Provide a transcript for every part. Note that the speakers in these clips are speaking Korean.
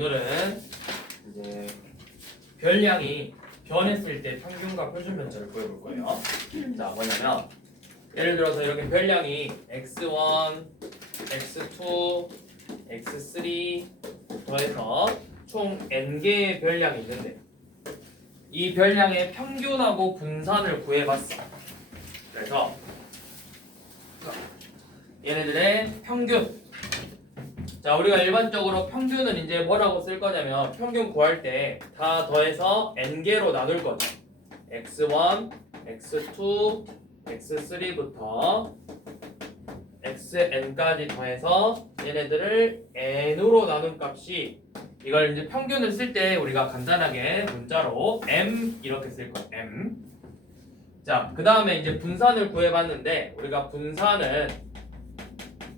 오늘은 이제 별량이 변했을 때 평균과 표준 편차를 구해볼 거예요. 자, 뭐냐면 예를 들어서 이렇게 별량이 x1, x2, x3 더해서 총 n개의 별량이 있는데 이 별량의 평균하고 분산을 구해봤어. 그래서 얘네들의 평균. 자, 우리가 일반적으로 평균은 이제 뭐라고 쓸 거냐면 평균 구할 때 다 더해서 n개로 나눌 거죠. x1, x2, x3부터 xn까지 더해서 얘네들을 n으로 나눈 값이 이걸 이제 평균을 쓸 때 우리가 간단하게 문자로 m 이렇게 쓸 거예요. m. 자, 그 다음에 이제 분산을 구해봤는데 우리가 분산은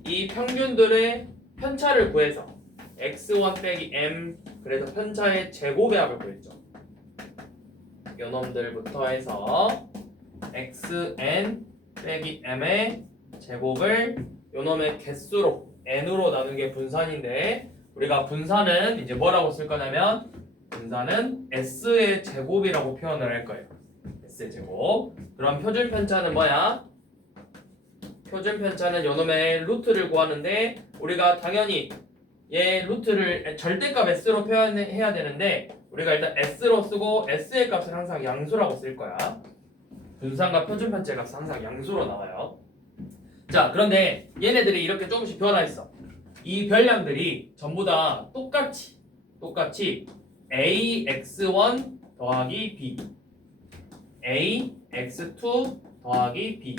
이 평균들의 편차를 구해서 x1 빼기 m 그래서 편차의 제곱의 합을 구했죠. 요 놈들부터 해서 xn 빼기 m의 제곱을 요 놈의 개수로 n으로 나눈 게 분산인데 우리가 분산은 이제 뭐라고 쓸 거냐면 분산은 s의 제곱이라고 표현을 할 거예요. s의 제곱. 그럼 표준 편차는 뭐야? 표준 편차는 요 놈의 루트를 구하는데 우리가 당연히 얘 루트를 절대값 s로 표현해야 되는데 우리가 일단 s로 쓰고 s의 값을 항상 양수라고 쓸 거야. 분산과 표준 편차의 값은 항상 양수로 나와요. 자, 그런데 얘네들이 이렇게 조금씩 변화했어. 이 별량들이 전부 다 똑같이 ax1 더하기 b ax2 더하기 b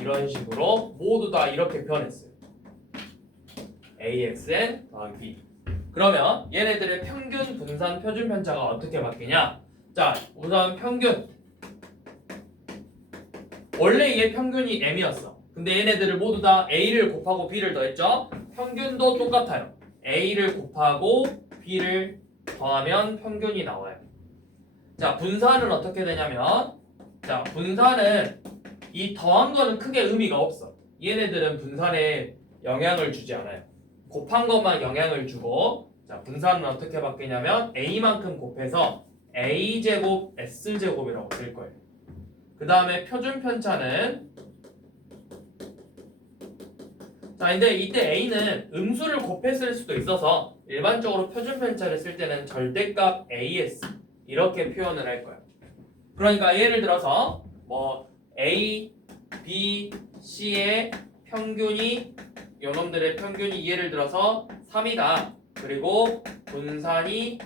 이런 식으로 모두 다 이렇게 변했어요. AXN 더하기 B. 그러면 얘네들의 평균, 분산, 표준 편차가 어떻게 바뀌냐? 자, 우선 평균. 원래 얘 평균이 M이었어. 근데 얘네들을 모두 다 A를 곱하고 B를 더했죠? 평균도 똑같아요. A를 곱하고 B를 더하면 평균이 나와요. 자, 분산은 어떻게 되냐면 자, 분산은 이 더한 거는 크게 의미가 없어. 얘네들은 분산에 영향을 주지 않아요. 곱한 것만 영향을 주고 자, 분산은 어떻게 바뀌냐면 A만큼 곱해서 A제곱 S제곱이라고 쓸 거예요. 그 다음에 표준 편차는 자, 근데 이때 A는 음수를 곱했을 수도 있어서 일반적으로 표준 편차를 쓸 때는 절대값 AS 이렇게 표현을 할 거예요. 그러니까 예를 들어서 뭐 A, B, C의 평균이 요놈들의 평균이 예를 들어서 3이다. 그리고 분산이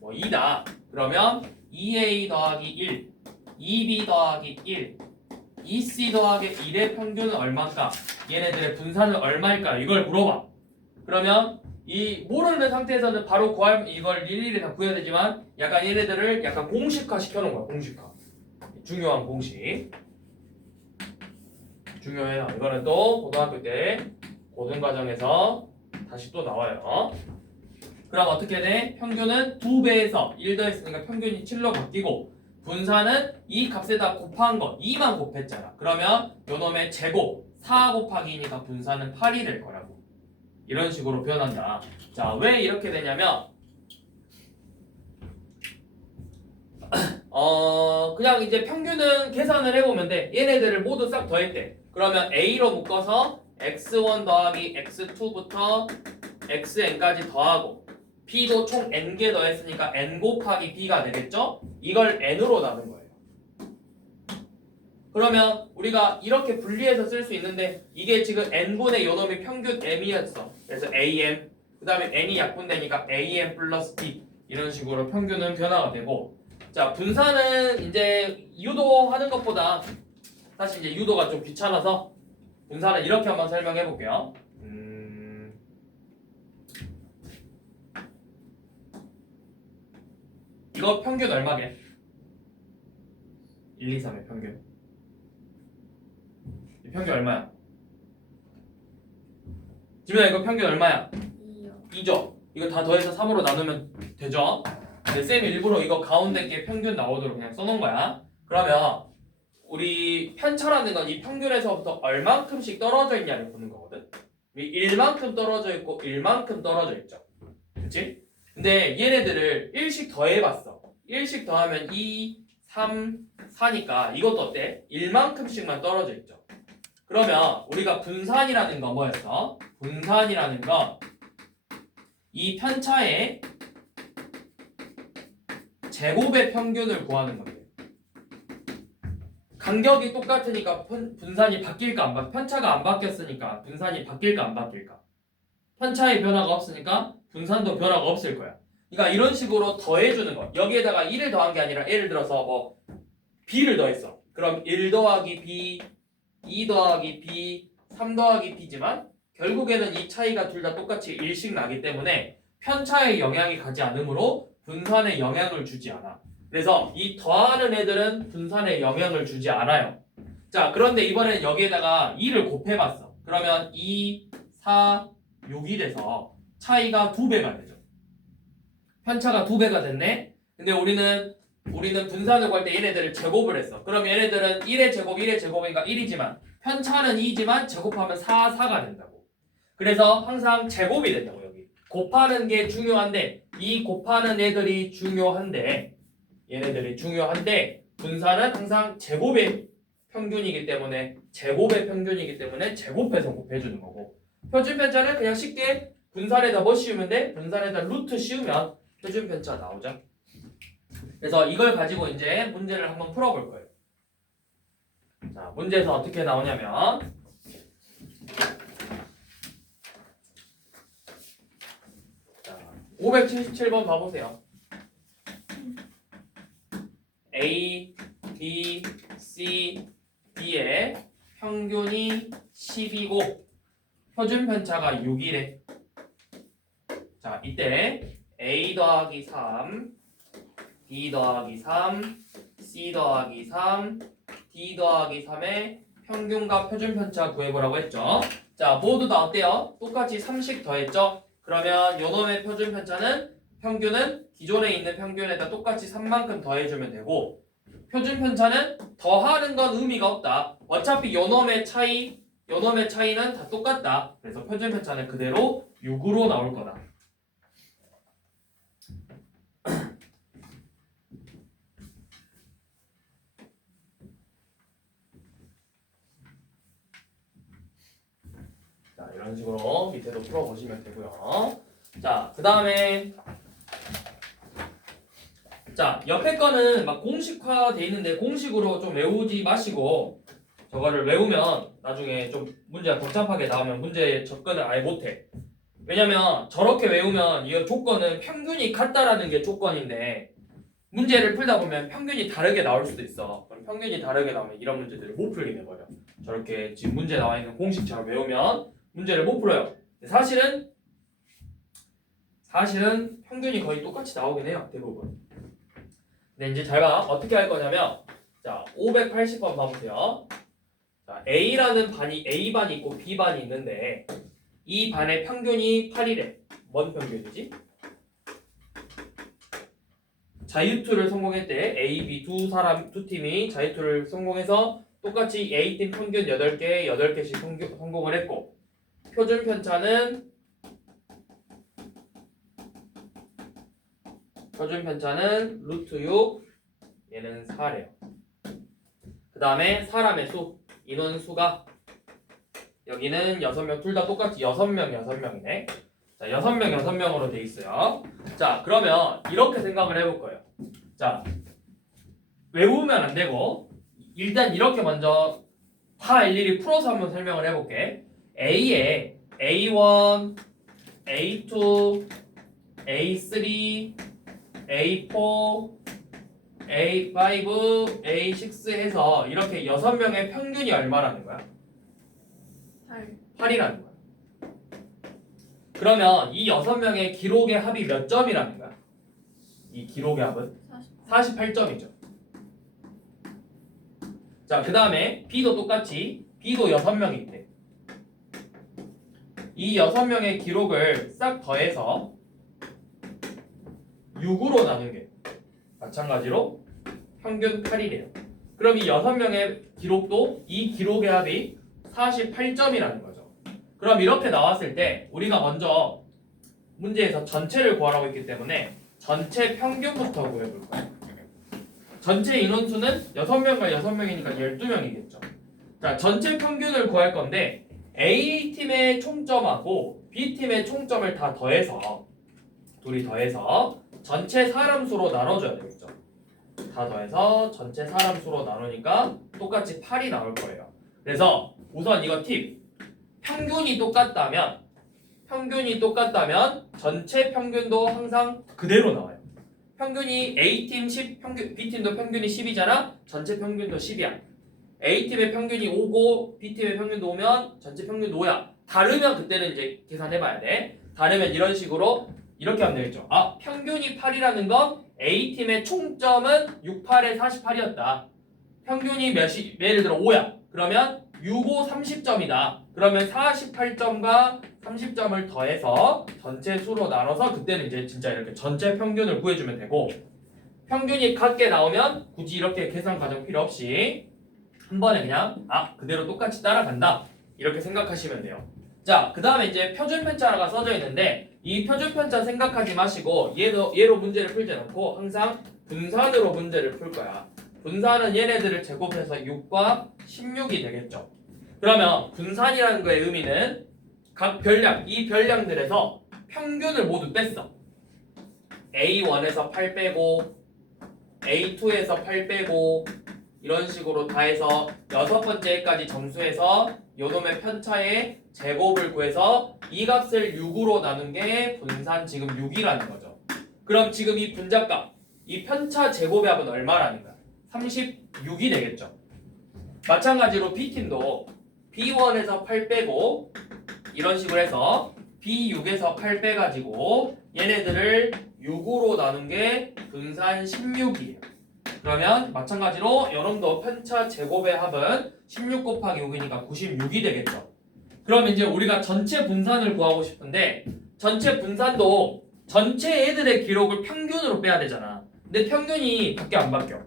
뭐 2다. 그러면 2A 더하기 1, 2B 더하기 1, 2C 더하기 1의 평균은 얼마일까? 얘네들의 분산은 얼마일까? 이걸 물어봐. 그러면 이 모르는 상태에서는 바로 구할 이걸 일일이 다 구해야 되지만 약간 얘네들을 약간 공식화 시켜놓은 거야. 공식화. 중요한 공식. 중요해요. 이거는 또 고등학교 때 고등과정에서 다시 또 나와요. 그럼 어떻게 돼? 평균은 2배에서 1 더했으니까 평균이 7로 바뀌고 분산은 이 값에다 곱한 거 2만 곱했잖아. 그러면 요놈의 제곱 4 곱하기 2니까 분산은 8이 될 거라고. 이런 식으로 표현한다. 자, 왜 이렇게 되냐면 그냥 이제 평균은 계산을 해보면 돼. 얘네들을 모두 싹 더했대. 그러면 A로 묶어서 x1 더하기 x2부터 xn까지 더하고 B도 총 n개 더했으니까 n 곱하기 B가 되겠죠? 이걸 n으로 나눈 거예요. 그러면 우리가 이렇게 분리해서 쓸 수 있는데 이게 지금 n분의 요놈이 평균 m이었어. 그래서 am 그 다음에 n이 약분되니까 am 플러스 b 이런 식으로 평균은 변화가 되고 자, 분산은 이제 유도하는 것보다 사실 이제 유도가 좀 귀찮아서 분산은 이렇게 한번 설명해 볼게요. 이거 평균 얼마게? 1, 2, 3의 평균. 이 평균 얼마야? 지민아 이거 평균 얼마야? 2죠? 이거 다 더해서 3으로 나누면 되죠? 근데 쌤이 일부러 이거 가운데 게 평균 나오도록 그냥 써놓은 거야. 그러면 우리 편차라는 건 이 평균에서부터 얼만큼씩 떨어져 있냐를 보는 거거든. 1만큼 떨어져 있고 1만큼 떨어져 있죠. 그치? 근데 얘네들을 1씩 더해봤어. 1씩 더하면 2, 3, 4니까 이것도 어때? 1만큼씩만 떨어져 있죠. 그러면 우리가 분산이라는 거 뭐였어? 분산이라는 건 이 편차의 제곱의 평균을 구하는 건데 간격이 똑같으니까 분산이 바뀔까 안 바뀔까? 편차가 안 바뀌었으니까 분산이 바뀔까 안 바뀔까? 편차의 변화가 없으니까 분산도 변화가 없을 거야. 그러니까 이런 식으로 더해주는 거. 여기에다가 1을 더한 게 아니라 예를 들어서 뭐 b를 더했어. 그럼 1 더하기 b, 2 더하기 b, 3 더하기 b지만 결국에는 이 차이가 둘 다 똑같이 1씩 나기 때문에 편차에 영향이 가지 않으므로 분산에 영향을 주지 않아. 그래서 이 더하는 애들은 분산에 영향을 주지 않아요. 자, 그런데 이번에는 여기에다가 2를 곱해봤어. 그러면 2, 4, 6이 돼서 차이가 2배가 되죠. 편차가 2배가 됐네. 근데 우리는 분산을 구할 때 얘네들을 제곱을 했어. 그럼 얘네들은 1의 제곱, 1의 제곱이니까 1이지만 편차는 2지만 제곱하면 4, 4가 된다고. 그래서 항상 제곱이 된다고 여기. 곱하는 게 중요한데 이 곱하는 애들이 중요한데 얘네들이 중요한데 분산은 항상 제곱의 평균이기 때문에 제곱해서 곱해주는 거고 표준 편차는 그냥 쉽게 분산에다 뭐 씌우면 돼? 분산에다 루트 씌우면 표준 편차 나오죠. 그래서 이걸 가지고 이제 문제를 한번 풀어볼 거예요. 자, 문제에서 어떻게 나오냐면 자, 577번 봐보세요. A, B, C, D의 평균이 10이고 표준 편차가 6이래. 자, 이때 A 더하기 3, B 더하기 3, C 더하기 3, D 더하기 3의 평균과 표준 편차 구해보라고 했죠. 자, 모두 다 어때요? 똑같이 3씩 더했죠? 그러면 요놈의 표준 편차는 평균은 기존에 있는 평균에다 똑같이 3만큼 더해주면 되고 표준 편차는 더하는 건 의미가 없다. 어차피 요놈의 차이는 다 똑같다. 그래서 표준 편차는 그대로 6으로 나올 거다. 자, 이런 식으로 밑에도 풀어보시면 되고요. 자, 그 다음에 자, 옆에 거는 막 공식화돼 있는데 공식으로 좀 외우지 마시고 저거를 외우면 나중에 좀 문제가 복잡하게 나오면 문제 접근을 아예 못해. 왜냐면 저렇게 외우면 이 조건은 평균이 같다라는 게 조건인데 문제를 풀다 보면 평균이 다르게 나올 수도 있어. 그럼 평균이 다르게 나오면 이런 문제들을 못 풀게 돼버려. 저렇게 지금 문제 나와 있는 공식처럼 외우면 문제를 못 풀어요. 사실은 평균이 거의 똑같이 나오긴 해요. 대부분. 근데 이제 잘 봐. 어떻게 할 거냐면 자, 580번 봐보세요. 자, A반이 있고 B반이 있는데 이 반의 평균이 8이래. 뭔 평균이지? 자유투를 성공했대. A, B 두 팀이 자유투를 성공해서 똑같이 A팀 평균 8개씩 성공을 했고 표준 편차는 루트 6 얘는 4래요. 그 다음에 사람의 수 인원수가 여기는 6명 둘 다 똑같이 6명이네. 자, 6명으로 돼 있어요. 자, 그러면 이렇게 생각을 해볼 거예요. 자, 외우면 안 되고 일단 이렇게 먼저 다 일일이 풀어서 한번 설명을 해볼게. A에 A1, A2, A3, A4, A5, A6 해서 이렇게 6명의 평균이 얼마라는 거야? 8이라는 거야. 그러면 이 6명의 기록의 합이 몇 점이라는 거야? 이 기록의 합은? 48점이죠. 자, 그 다음에 B도 똑같이 B도 6명이 있대. 이 6명의 기록을 싹 더해서 6으로 나눈 게 마찬가지로 평균 8이래요. 그럼 이 6명의 기록도 이 기록의 합이 48점이라는 거죠. 그럼 이렇게 나왔을 때 우리가 먼저 문제에서 전체를 구하라고 했기 때문에 전체 평균부터 구해볼 거예요. 전체 인원수는 6명과 6명이니까 12명이겠죠. 자, 전체 평균을 구할 건데 A팀의 총점하고 B팀의 총점을 다 더해서 둘이 더해서 전체 사람 수로 나눠줘야 되겠죠. 다 더해서 전체 사람 수로 나누니까 똑같이 8이 나올 거예요. 그래서 우선 이거 팁. 평균이 똑같다면 전체 평균도 항상 그대로 나와요. 평균이 A팀 10, B팀도 평균이 10이잖아. 전체 평균도 10이야. A팀의 평균이 5고 B팀의 평균도 5면 전체 평균도 5야. 다르면 그때는 이제 계산해봐야 돼. 다르면 이런 식으로 이렇게 하면 되겠죠. 아, 평균이 8이라는 건 A팀의 총점은 68에 48이었다. 평균이 예를 들어 5야. 그러면 65, 30점이다. 그러면 48점과 30점을 더해서 전체 수로 나눠서 그때는 이제 진짜 이렇게 전체 평균을 구해주면 되고, 평균이 같게 나오면 굳이 이렇게 계산 과정 필요 없이 한 번에 그냥 그대로 똑같이 따라간다 이렇게 생각하시면 돼요. 자, 그 다음에 이제 표준편차가 써져 있는데 이 표준편차 생각하지 마시고 얘로 문제를 풀지 않고 항상 분산으로 문제를 풀 거야. 분산은 얘네들을 제곱해서 6과 16이 되겠죠. 그러면 분산이라는 거의 의미는 각 별량, 이 별량들에서 평균을 모두 뺐어. A1에서 8 빼고 A2에서 8 빼고 이런 식으로 다 해서 6번째까지 점수해서 요놈의 편차의 제곱을 구해서 이 값을 6으로 나눈 게 분산 지금 6이라는 거죠. 그럼 지금 이 분자값, 이 편차 제곱의 합은 얼마라는 거야? 36이 되겠죠. 마찬가지로 B팀도 B1에서 8 빼고 이런 식으로 해서 B6에서 8 빼가지고 얘네들을 6으로 나눈 게 분산 16이에요. 그러면 마찬가지로 여러분도 편차 제곱의 합은 16 곱하기 6이니까 96이 되겠죠. 그럼 이제 우리가 전체 분산을 구하고 싶은데 전체 분산도 전체 애들의 기록을 평균으로 빼야 되잖아. 근데 평균이 바뀌어 안 바뀌어?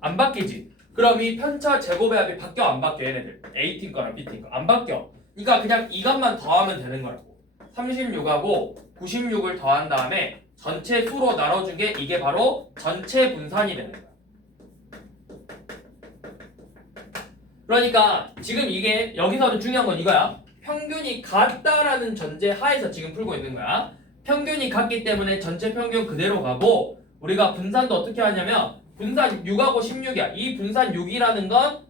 안 바뀌지. 그럼 이 편차 제곱의 합이 바뀌어 안 바뀌어 얘네들? A팀 거랑 B팀 거 안 바뀌어. 그러니까 그냥 이 값만 더하면 되는 거라고. 36하고 96을 더한 다음에 전체 수로 나눠준 게 이게 바로 전체 분산이 되는 거야. 그러니까 지금 이게 여기서는 중요한 건 이거야. 평균이 같다라는 전제 하에서 지금 풀고 있는 거야. 평균이 같기 때문에 전체 평균 그대로 가고 우리가 분산도 어떻게 하냐면 분산 6하고 16이야. 이 분산 6이라는 건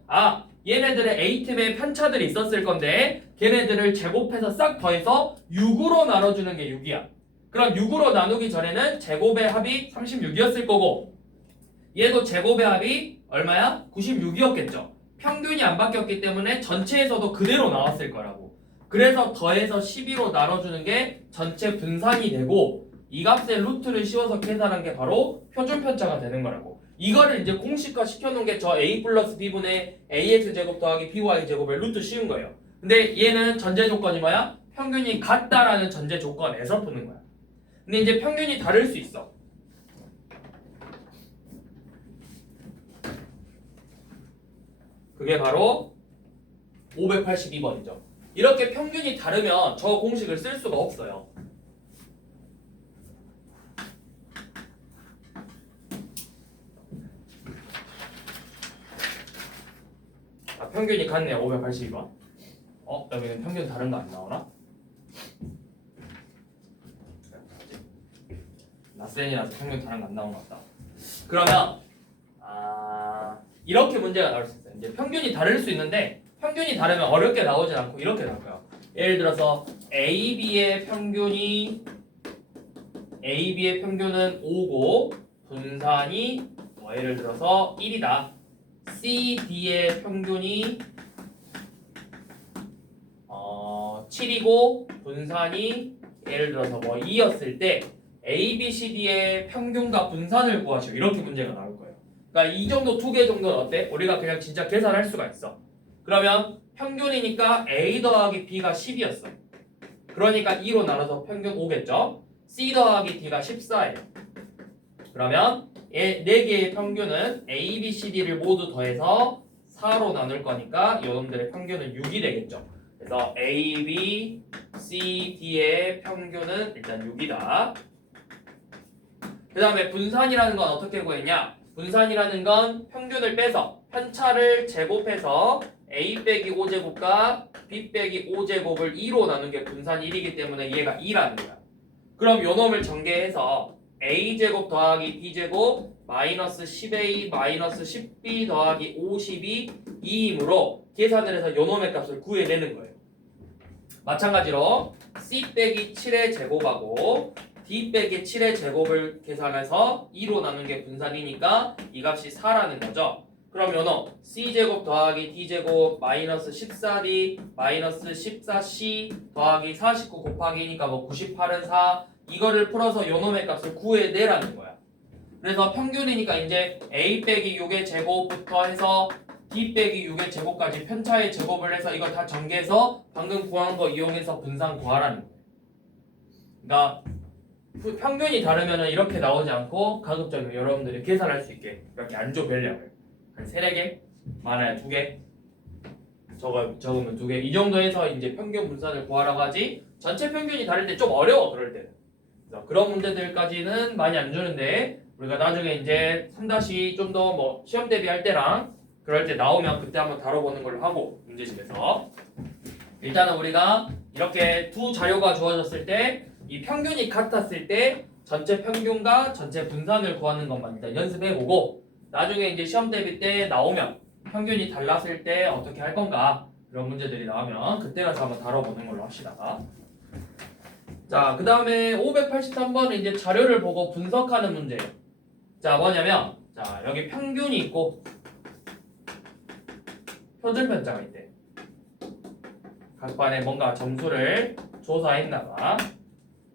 얘네들의 A팀의 편차들이 있었을 건데 걔네들을 제곱해서 싹 더해서 6으로 나눠주는 게 6이야. 그럼 6으로 나누기 전에는 제곱의 합이 36이었을 거고 얘도 제곱의 합이 얼마야? 96이었겠죠. 평균이 안 바뀌었기 때문에 전체에서도 그대로 나왔을 거라고. 그래서 더해서 12로 나눠주는 게 전체 분산이 되고 이 값의 루트를 씌워서 계산한 게 바로 표준편차가 되는 거라고. 이거를 이제 공식화 시켜놓은 게 저 a 플러스 b분의 ax제곱 더하기 by제곱의 루트 씌운 거예요. 근데 얘는 전제 조건이 뭐야? 평균이 같다라는 전제 조건에서 푸는 거야. 근데 이제 평균이 다를 수 있어. 그게 바로 582번이죠. 이렇게 평균이 다르면 저 공식을 쓸 수가 없어요. 평균이 같네요. 582번. 여기는 평균 다른 거 안 나오나? 나센이라서 평균 다른 거 안 나온 것 같다. 그러면 이렇게 문제가 나올 수 있어요. 이제 평균이 다를 수 있는데 평균이 다르면 어렵게 나오진 않고 이렇게 나올까요? 예를 들어서 AB의 평균은 5고 분산이 예를 들어서 1이다. CD의 평균이 7이고 분산이 예를 들어서 2였을 때 A, B, C, D의 평균과 분산을 구하시오. 이렇게 문제가 나올 거예요. 그러니까 이 정도 두 개 정도는 어때? 우리가 그냥 진짜 계산할 수가 있어. 그러면 평균이니까 A 더하기 B가 10이었어. 그러니까 2로 나눠서 평균 5겠죠? C 더하기 D가 14예요. 그러면 4개의 평균은 A, B, C, D를 모두 더해서 4로 나눌 거니까 이놈들의 평균은 6이 되겠죠. 그래서 A, B, C, D의 평균은 일단 6이다. 그 다음에 분산이라는 건 어떻게 구했냐? 분산이라는 건 평균을 빼서 편차를 제곱해서 A 빼기 5제곱과 B 빼기 5제곱을 2로 나눈 게 분산 1이기 때문에 얘가 2라는 거야. 그럼 요 놈을 전개해서 A제곱 더하기 B제곱 마이너스 10A 마이너스 10B 더하기 50이 2이므로 계산을 해서 요 놈의 값을 구해내는 거예요. 마찬가지로 C 빼기 7의 제곱하고 D 빼기 7의 제곱을 계산해서 2로 나눈 게 분산이니까 이 값이 4라는 거죠. 그럼 요놈 C제곱 더하기 D제곱 마이너스 14D 마이너스 14C 더하기 49 곱하기니까 뭐 98은 4 이거를 풀어서 요놈의 값을 구해내라는 거야. 그래서 평균이니까 이제 A 빼기 6의 제곱부터 해서 D 빼기 6의 제곱까지 편차의 제곱을 해서 이걸 다 전개해서 방금 구한 거 이용해서 분산 구하라는 거예요. 그러니까 평균이 다르면 이렇게 나오지 않고 가급적이면 여러분들이 계산할 수 있게 이렇게 안조 변량을 한 3, 4개? 많아야 2개? 적으면 2개 이 정도 해서 이제 평균 분산을 구하라고 하지 전체 평균이 다를 때 좀 어려워 그럴 때는. 그래서 그런 문제들까지는 많이 안 주는데 우리가 나중에 이제 3- 좀 더 뭐 시험 대비할 때랑 그럴 때 나오면 그때 한번 다뤄보는 걸로 하고 문제집에서 일단은 우리가 이렇게 두 자료가 주어졌을 때 이 평균이 같았을 때 전체 평균과 전체 분산을 구하는 것만 일단 연습해보고 나중에 이제 시험 대비 때 나오면 평균이 달랐을 때 어떻게 할 건가 그런 문제들이 나오면 그때 가서 한번 다뤄보는 걸로 합시다. 자, 그 다음에 583번은 이제 자료를 보고 분석하는 문제예요. 자, 뭐냐면 자 여기 평균이 있고 표준 편차가 있대. 각 반에 뭔가 점수를 조사했나봐.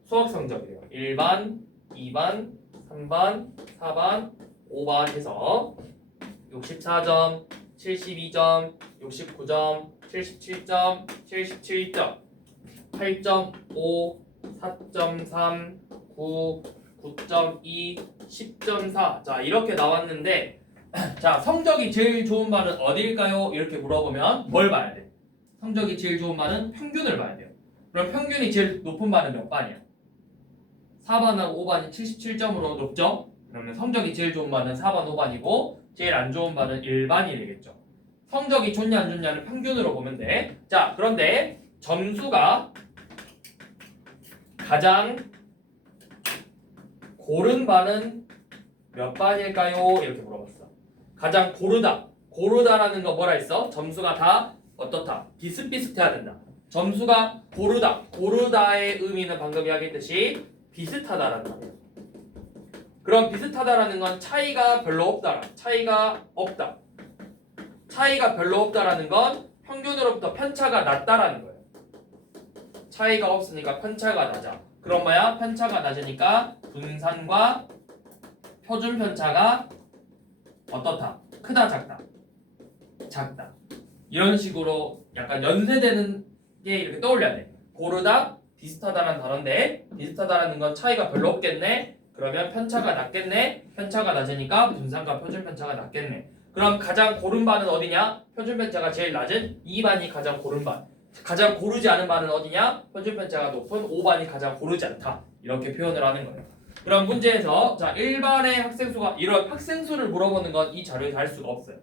수학 성적이래요. 1반, 2반, 3반, 4반, 5반 해서 64점, 72점, 69점, 77점, 77점, 8.5, 4.3, 9, 9.2, 10.4. 자, 이렇게 나왔는데 자, 성적이 제일 좋은 반은 어딜까요? 이렇게 물어보면 뭘 봐야 돼? 성적이 제일 좋은 반은 평균을 봐야 돼요. 그럼 평균이 제일 높은 반은 몇 반이야? 4반하고 5반이 77점으로 높죠? 그러면 성적이 제일 좋은 반은 4반, 5반이고 제일 안 좋은 반은 1반이 되겠죠. 성적이 좋냐 안 좋냐는 평균으로 보면 돼. 자, 그런데 점수가 가장 고른 반은 몇 반일까요? 이렇게 물어봤어. 가장 고르다. 고르다라는 거 뭐라 했어? 점수가 다 어떻다? 비슷비슷해야 된다. 점수가 고르다. 고르다의 의미는 방금 이야기했듯이 비슷하다라는 말이에요. 그럼 비슷하다라는 건 차이가 별로 없다. 차이가 없다. 차이가 별로 없다라는 건 평균으로부터 편차가 낮다라는 거예요. 차이가 없으니까 편차가 낮아. 그럼 뭐야? 편차가 낮으니까 분산과 표준 편차가 어떻다? 크다, 작다? 작다. 이런 식으로 약간 연쇄되는 게 이렇게 떠올려야 돼. 고르다, 비슷하다라는 단어인데 비슷하다라는 건 차이가 별로 없겠네. 그러면 편차가 낮겠네. 편차가 낮으니까 분산과 표준 편차가 낮겠네. 그럼 가장 고른 반은 어디냐? 표준 편차가 제일 낮은 2반이 가장 고른 반. 가장 고르지 않은 반은 어디냐? 표준 편차가 높은 5반이 가장 고르지 않다. 이렇게 표현을 하는 거예요. 그럼 문제에서 자 1반의 학생 수가 이런 학생 수를 물어보는 건 이 자료에서 할 수가 없어요.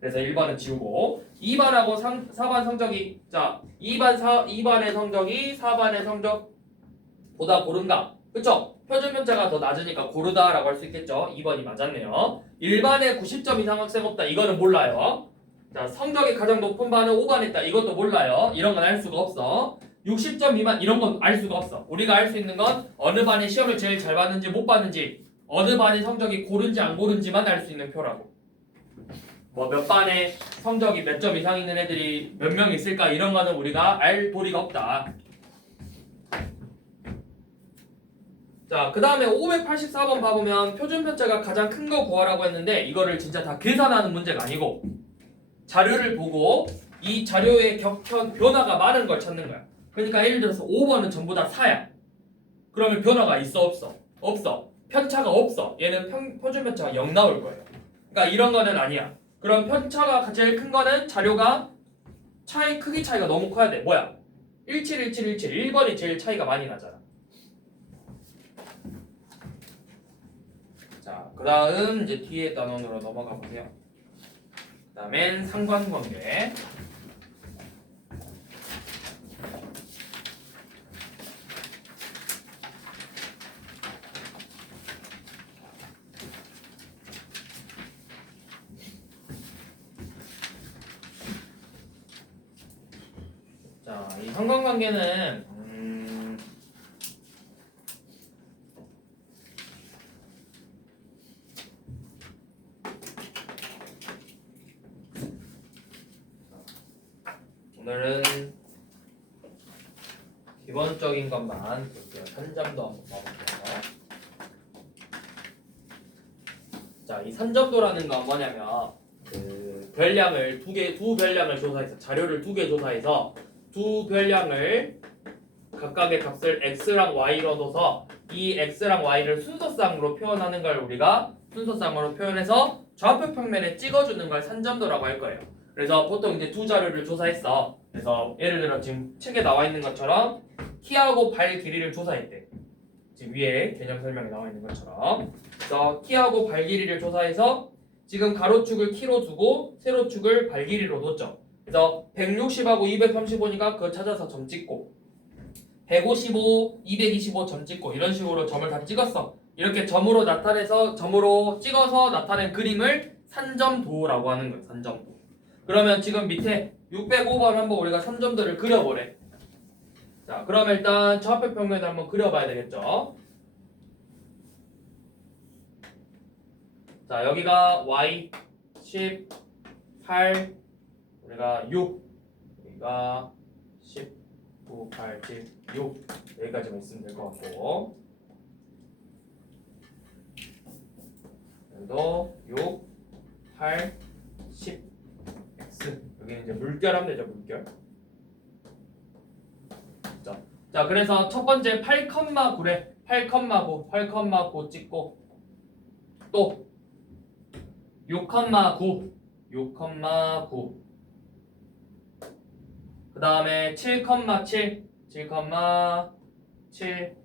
그래서 1반은 지우고 2반하고 4반 성적이 자 2반의 성적이 4반의 성적보다 고른가? 그쵸? 표준 편차가 더 낮으니까 고르다라고 할 수 있겠죠. 2번이 맞았네요. 1반에 90점 이상 학생 없다. 이거는 몰라요. 자 성적이 가장 높은 반은 5반 있다. 이것도 몰라요. 이런 건 알 수가 없어. 60점 미만 이런 건 알 수가 없어. 우리가 알 수 있는 건 어느 반이 시험을 제일 잘 봤는지 못 봤는지 어느 반이 성적이 고른지 안 고른지만 알 수 있는 표라고. 뭐 몇 반에 성적이 몇 점 이상 있는 애들이 몇 명 있을까 이런 거는 우리가 알 도리가 없다. 자, 그 다음에 584번 봐보면 표준 편차가 가장 큰 거 구하라고 했는데 이거를 진짜 다 계산하는 문제가 아니고 자료를 보고 이 자료의 격현 변화가 많은 걸 찾는 거야. 그러니까 예를 들어서 5번은 전부 다 4야. 그러면 변화가 있어 없어? 없어. 편차가 없어. 얘는 표준 편차가 0 나올 거예요. 그러니까 이런 거는 아니야. 그럼 편차가 제일 큰 거는 자료가 크기 차이가 너무 커야 돼. 뭐야? 171717 1번이 제일 차이가 많이 나잖아. 자, 그 다음 이제 뒤에 단원으로 넘어가 보세요. 그 다음엔 상관관계. 자, 이 상관관계는 오늘은 기본적인 것만 볼게요. 산점도 한번 봐볼게요. 자, 이 산점도라는 건 뭐냐면 그 별량을 두 별량을 조사해서 자료를 2개 조사해서 두 별량을 각각의 값을 x랑 y로 둬서 이 x랑 y를 순서쌍으로 표현하는 걸 우리가 순서쌍으로 표현해서 좌표 평면에 찍어주는 걸 산점도라고 할 거예요. 그래서 보통 이제 두 자료를 조사했어. 그래서 예를 들어 지금 책에 나와 있는 것처럼 키하고 발 길이를 조사했대. 지금 위에 개념 설명에 나와 있는 것처럼. 그래서 키하고 발 길이를 조사해서 지금 가로축을 키로 두고 세로축을 발 길이로 뒀죠. 그래서 160하고 235니까 그거 찾아서 점 찍고 155, 225 점 찍고 이런 식으로 점을 다 찍었어. 이렇게 점으로 찍어서 나타낸 그림을 산점도라고 하는 거예요. 산점도. 그러면 지금 밑에 605번 한번 우리가 산점도를 그려보래. 자, 그럼 일단 좌표 평면을 한번 그려봐야 되겠죠. 자, 여기가 y 18 우리가 6 여기가 19, 8, 16 여기까지만 있으면 될 것 같고 여기도 6, 8, 10 x 여기는 이제 물결하면 되죠. 물결. 자, 그래서 첫 번째 8,9래. 8,9, 8,9 찍고 또 6,9, 6,9 그 다음에 7,7, 7,7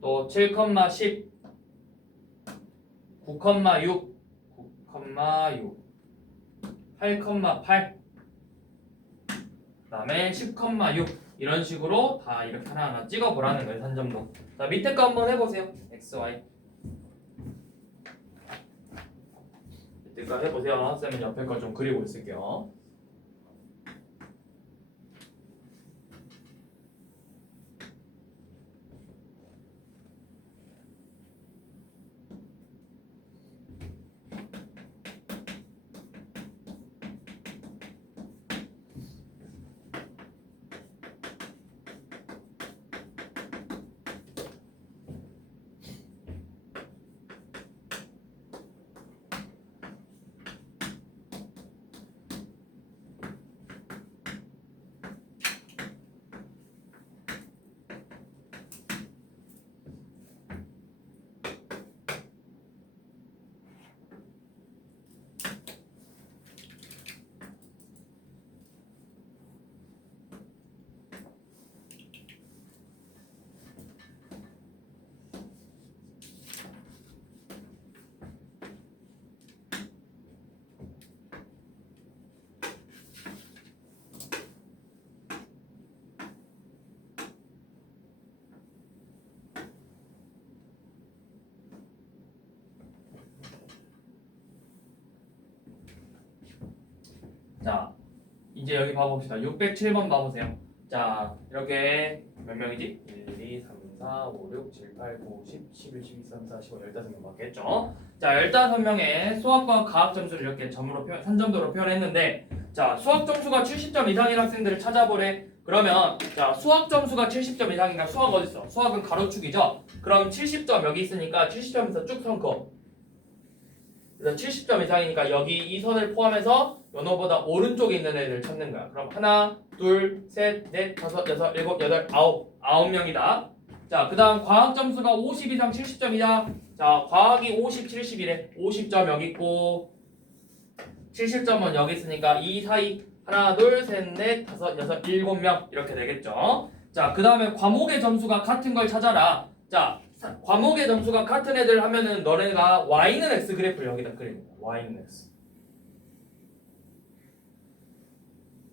또 7,10 9,6, 9,6 8,8 그 다음에 10,6 이런 식으로 다 이렇게 하나하나 찍어보라는 거예요. 산점도. 자, 밑에 거 한번 해보세요. x, y 밑에 거 해보세요. 쌤은 옆에 거 좀 그리고 있을게요. 자, 이제 여기 봐봅시다. 607번 봐보세요. 자, 이렇게 몇 명이지? 1, 2, 3, 4, 5, 6, 7, 8, 9, 10, 11, 12, 13, 14, 15, 15명 맞겠죠? 자, 15명의 수학과 과학 점수를 이렇게 산점도로 표현했는데 자, 수학 점수가 70점 이상인 학생들을 찾아보래. 그러면 자, 수학 점수가 70점 이상이니까 수학 어딨어? 수학은 가로축이죠? 그럼 70점 여기 있으니까 70점에서 쭉 선 거. 그래서 70점 이상이니까 여기 이 선을 포함해서 연호보다 오른쪽에 있는 애들 찾는 거야. 그럼 하나, 둘, 셋, 넷, 다섯, 여섯, 일곱, 여덟, 아홉 명이다. 자, 그 다음 과학 점수가 50 이상 70점이다. 자, 과학이 50, 70이래. 50점 여기 있고 70점은 여기 있으니까 이 사이 하나, 둘, 셋, 넷, 다섯, 여섯, 일곱 명 이렇게 되겠죠. 자, 그 다음에 과목의 점수가 같은 걸 찾아라. 자, 과목의 점수가 같은 애들 하면은 너네가 y는 x 그래프를 여기다 그립니다. y는 x.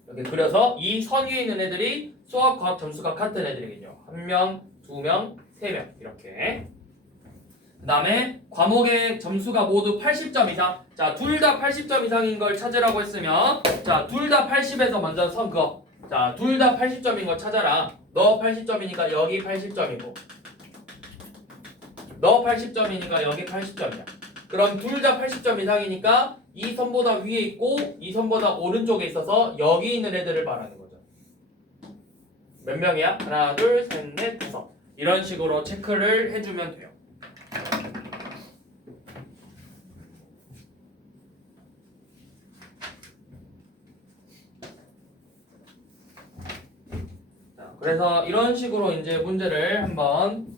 이렇게 그려서 이 선 위에 있는 애들이 수학, 과학 점수가 같은 애들이겠죠. 한 명, 두 명, 세 명 이렇게. 그 다음에 과목의 점수가 모두 80점 이상. 자, 둘 다 80점 이상인 걸 찾으라고 했으면 자, 둘 다 80에서 먼저 선 그어. 자, 둘 다 80점인 걸 찾아라. 너 80점이니까 여기 80점이고 너 80점이니까 여기 80점이야. 그럼 둘 다 80점 이상이니까 이 선보다 위에 있고 이 선보다 오른쪽에 있어서 여기 있는 애들을 말하는 거죠. 몇 명이야? 하나, 둘, 셋, 넷, 다섯. 이런 식으로 체크를 해주면 돼요. 자, 그래서 이런 식으로 이제 문제를 한번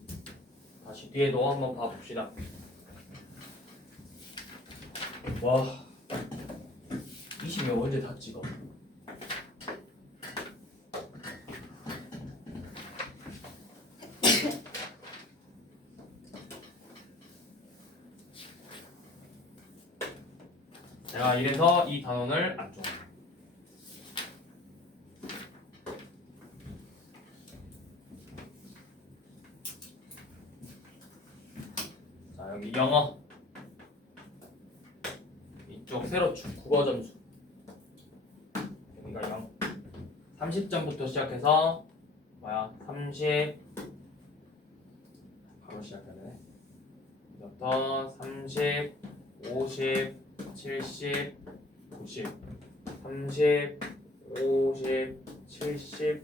다시 뒤에도 한번 봐봅시다. 와, 20명 언제 다 찍어? 내가 이래서 이 단원을 안 줘. 자, 여기 영어 이쪽 세로축 국어 점수 여기가 0 30점부터 시작해서 뭐야 30 바로 시작해야 되네. 이제부터 30 50 70 90 30 50 70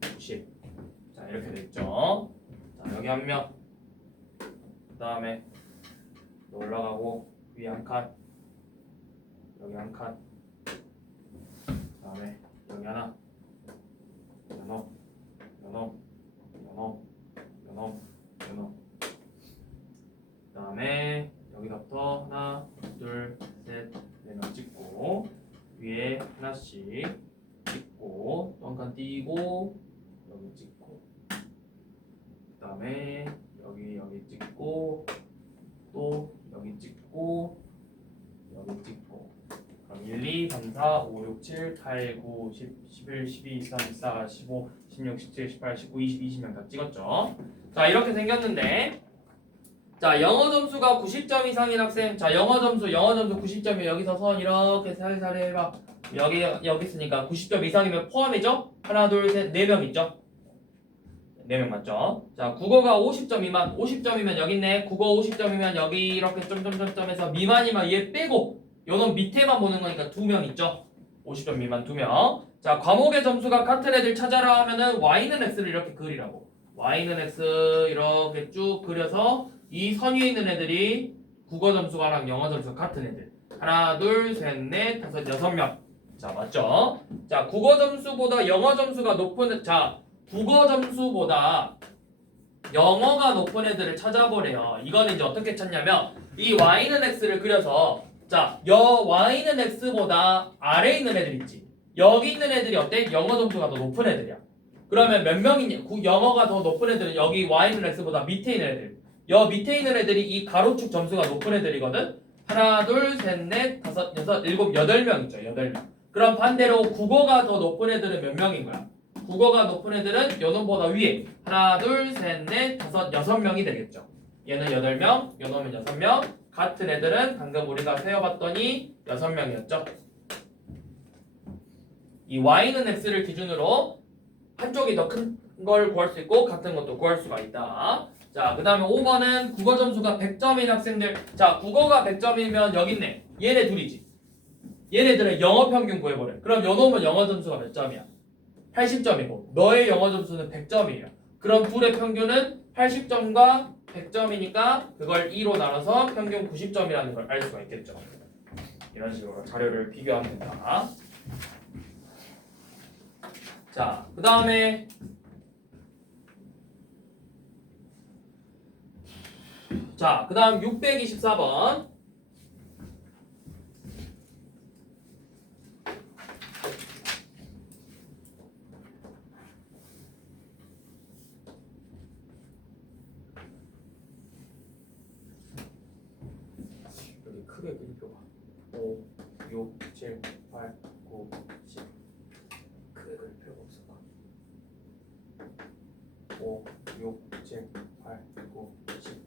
90 자 이렇게 됐죠. 자 여기 한 명 그 다음에 올라가고 위에 한 칸 여기 한 칸 그 다음에 여기 하나 연호 연호 연호 연호 연호 그 다음에 여기서부터 하나 둘 셋 네 명 찍고 위에 하나씩 찍고 또 한 칸 띄고 여기 찍고 그 다음에 여기 찍고 또 여기 찍고 여기 찍고 그럼 1, 2, 3, 4, 5, 6, 7, 8, 9, 10, 11, 12, 13, 14, 15, 16, 17, 18, 19, 20, 20명 다 찍었죠. 자 이렇게 생겼는데 자 영어 점수가 90점 이상인 학생 자 영어 점수 90점이면 여기서 선 이렇게 살살 해봐. 여기 있으니까 90점 이상이면 포함이죠? 하나 둘 셋 4명 있죠? 4명 맞죠? 자 국어가 50점 미만 50점이면 여기 있네. 국어 50점이면 여기 이렇게 점점점점해서 미만이면 얘 빼고 요놈 밑에만 보는 거니까 2명 있죠? 50점 미만 2명. 자 과목의 점수가 같은 애들 찾아라 하면은 y는 x를 이렇게 그리라고. y는 x 이렇게 쭉 그려서 이 선 위에 있는 애들이 국어 점수가랑 영어 점수가 같은 애들. 하나, 둘, 셋, 넷, 다섯, 여섯 명. 자, 맞죠? 자, 국어 점수보다 영어 점수가 높은 자, 국어 점수보다 영어가 높은 애들을 찾아보래요. 이거는 이제 어떻게 찾냐면 이 y는 x를 그려서 자, y는 x보다 아래에 있는 애들 있지. 여기 있는 애들이 어때? 영어 점수가 더 높은 애들이야. 그러면 몇 명이냐? 영어가 더 높은 애들은 여기 y는 x보다 밑에 있는 애들. 여 밑에 있는 애들이 이 가로축 점수가 높은 애들이거든. 하나, 둘, 셋, 넷, 다섯, 여섯, 일곱, 8명 있죠. 8명. 그럼 반대로 국어가 더 높은 애들은 몇 명인 거야? 국어가 높은 애들은 요놈보다 위에 하나, 둘, 셋, 넷, 다섯, 6명이 되겠죠. 얘는 8명, 요놈은 6명. 같은 애들은 방금 우리가 세어봤더니 6명이었죠. 이 y는 x를 기준으로 한쪽이 더 큰 걸 구할 수 있고 같은 것도 구할 수가 있다. 자, 그 다음에 5번은 국어 점수가 100점인 학생들. 자, 국어가 100점이면 여기 있네. 얘네 둘이지. 얘네들은 영어 평균 구해버려. 그럼 요놈은 영어 점수가 몇 점이야? 80점이고 너의 영어 점수는 100점이에요. 그럼 둘의 평균은 80점과 100점이니까 그걸 2로 나눠서 평균 90점이라는 걸 알 수가 있겠죠. 이런 식으로 자료를 비교하면 된다. 자, 그 다음에 자, 그 다음 624번 6, 7, 8, 9, 10. 크게 그릴 필요가 없을까? 5, 6, 7, 8, 9, 10.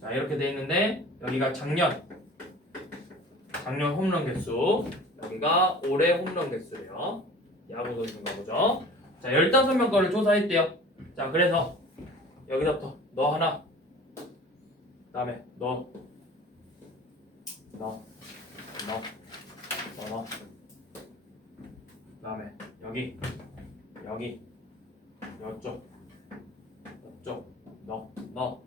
자, 이렇게 돼 있는데 여기가 작년 홈런 개수, 여기가 올해 홈런 개수예요. 야구 선수인가 보죠. 자, 15명 거를 조사했대요. 자, 그래서 여기서부터 너 하나, 그다음에 너, 그다음에 여기, 이쪽, 너.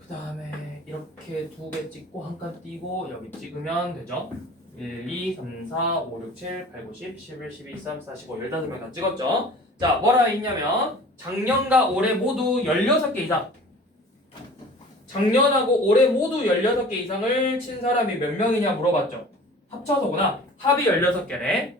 그다음에 이렇게 두 개 찍고 한 칸 띄고 여기 찍으면 되죠. 1, 2, 3, 4, 5, 6, 7, 8, 9, 10, 11, 12, 13, 14, 15, 15명 다 찍었죠. 자, 뭐라 했냐면 작년과 올해 모두 16개 이상, 작년하고 올해 모두 16개 이상을 친 사람이 몇 명이냐 물어봤죠. 합쳐서구나. 합이 16개네.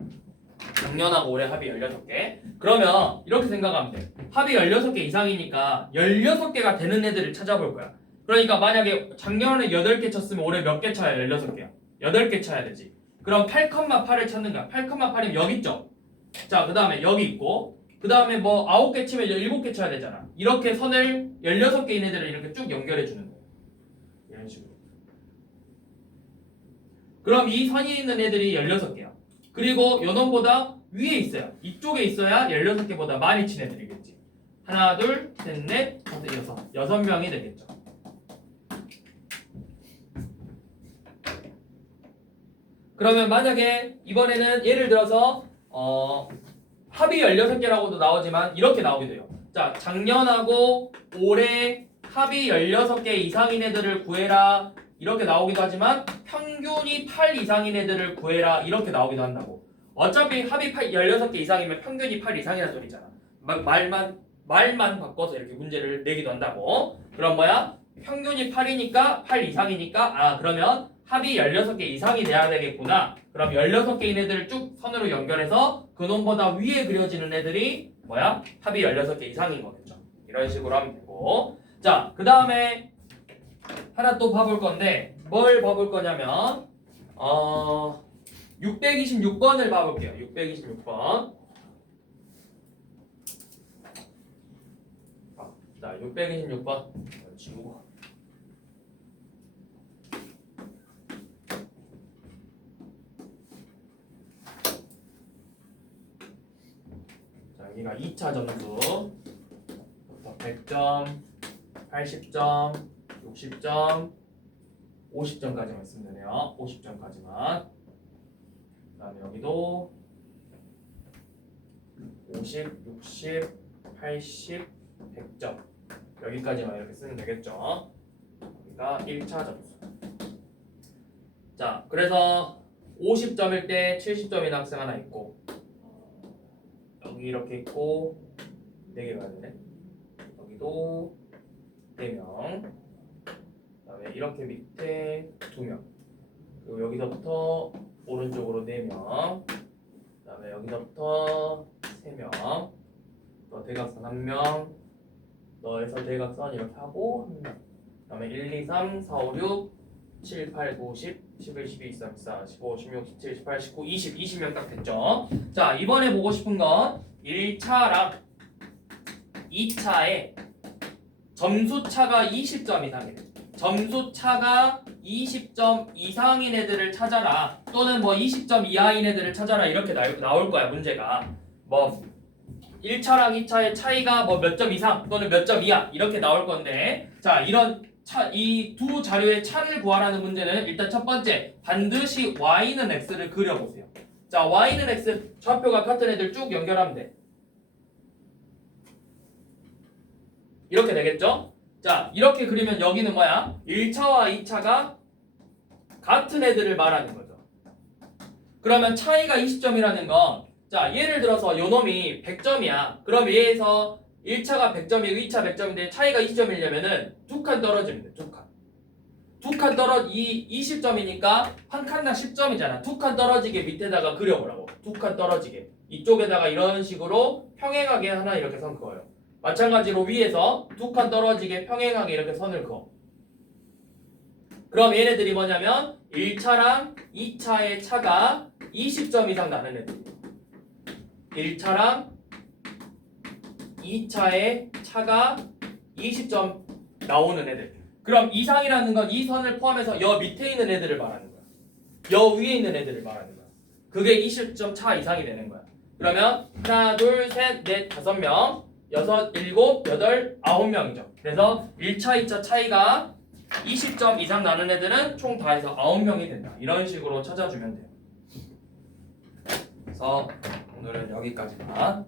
작년하고 올해 합이 16개. 그러면 이렇게 생각하면 돼. 합이 16개 이상이니까 16개가 되는 애들을 찾아볼 거야. 그러니까 만약에 작년에 8개 쳤으면 올해 몇 개 쳐야 16개야? 8개 쳐야 되지. 그럼 8,8을 찾는 거야. 8,8이면 여기 있죠. 자, 그 다음에 여기 있고, 그 다음에 뭐 9개 치면 7개 쳐야 되잖아. 이렇게 선을 16개인 애들을 이렇게 쭉 연결해 주는 거야. 이런 식으로. 그럼 이 선이 있는 애들이 16개야. 그리고 요 놈보다 위에 있어요. 이쪽에 있어야 16개보다 많이 친 애들이겠지. 하나, 둘, 셋, 넷, 다섯, 여섯. 6명이 되겠죠. 그러면 만약에 이번에는 예를 들어서 합이 16개라고도 나오지만 이렇게 나오게 돼요. 자, 작년하고 올해 합이 16개 이상인 애들을 구해라. 이렇게 나오기도 하지만 평균이 8 이상인 애들을 구해라. 이렇게 나오기도 한다고. 어차피 합이 16개 이상이면 평균이 8 이상이라는 소리잖아. 말만 바꿔서 이렇게 문제를 내기도 한다고. 그럼 뭐야? 평균이 8이니까 8 이상이니까 그러면 합이 16개 이상이 돼야 되겠구나. 그럼 16개인 애들을 쭉 선으로 연결해서 그놈보다 위에 그려지는 애들이 뭐야? 합이 16개 이상인 거겠죠. 이런 식으로 하면 되고. 자, 그 다음에 하나 또 봐볼 건데 뭘 봐볼 거냐면 626번을 봐볼게요. 626번. 자, 626번 지우고. 자, 여기가 2차 점수. 100점, 80점, 60점, 50점까지만 쓰면 되네요. 50점까지만. 그 다음에 여기도 50, 60, 80, 100점. 여기까지만 이렇게 쓰면 되겠죠. 여기가 1차 점수. 자, 그래서 50점일 때 70점인 학생 하나 있고, 여기 이렇게 있고 4개 가야 되네. 여기도 4명. 그 다음에 이렇게 밑에 2명. 그리고 여기서부터 오른쪽으로 4명. 그 다음에 여기서부터 3명. 또 대각선 1명. 너에서 대각선 이렇게 하고 1명. 그 다음에 1, 2, 3, 4, 5, 6, 7, 8, 9, 10, 11, 12, 13, 14, 15, 16, 17, 18, 19, 20, 20명 딱 됐죠. 자, 이번에 보고 싶은 건 1차랑 2차에 점수 차가 20점 이상이래. 점수 차가 20점 이상인 애들을 찾아라. 또는 뭐 20점 이하인 애들을 찾아라. 이렇게 나올 거야, 문제가. 뭐 1차랑 2차의 차이가 뭐 몇 점 이상 또는 몇 점 이하 이렇게 나올 건데, 자, 이런 이 두 자료의 차를 구하라는 문제는 일단 첫 번째, 반드시 y는 x를 그려보세요. 자, y는 x, 좌표가 같은 애들 쭉 연결하면 돼. 이렇게 되겠죠? 자, 이렇게 그리면 여기는 뭐야? 1차와 2차가 같은 애들을 말하는 거죠. 그러면 차이가 20점이라는 건, 자, 예를 들어서 요 놈이 100점이야. 그럼 얘에서 1차가 100점이고 2차 100점인데 차이가 20점이려면은 두 칸 떨어지면 돼. 두 칸. 두 칸 떨어지 20점이니까 한 칸당 10점이잖아. 두 칸 떨어지게 밑에다가 그려보라고. 두 칸 떨어지게. 이쪽에다가 이런 식으로 평행하게 하나 이렇게 선 그어요. 마찬가지로 위에서 두 칸 떨어지게 평행하게 이렇게 선을 그어. 그럼 얘네들이 뭐냐면 1차랑 2차의 차가 20점 이상 나는 애들. 1차랑 2차의 차가 20점 나오는 애들. 그럼 이상이라는 건 이 선을 포함해서 여 밑에 있는 애들을 말하는 거야. 여 위에 있는 애들을 말하는 거야. 그게 20점 차 이상이 되는 거야. 그러면 하나, 둘, 셋, 넷, 5명, 6, 7, 8, 9명이죠. 그래서 1차, 2차 차이가 20점 이상 나는 애들은 총 다 해서 9명이 된다. 이런 식으로 찾아주면 돼요. 그래서 오늘은 여기까지만.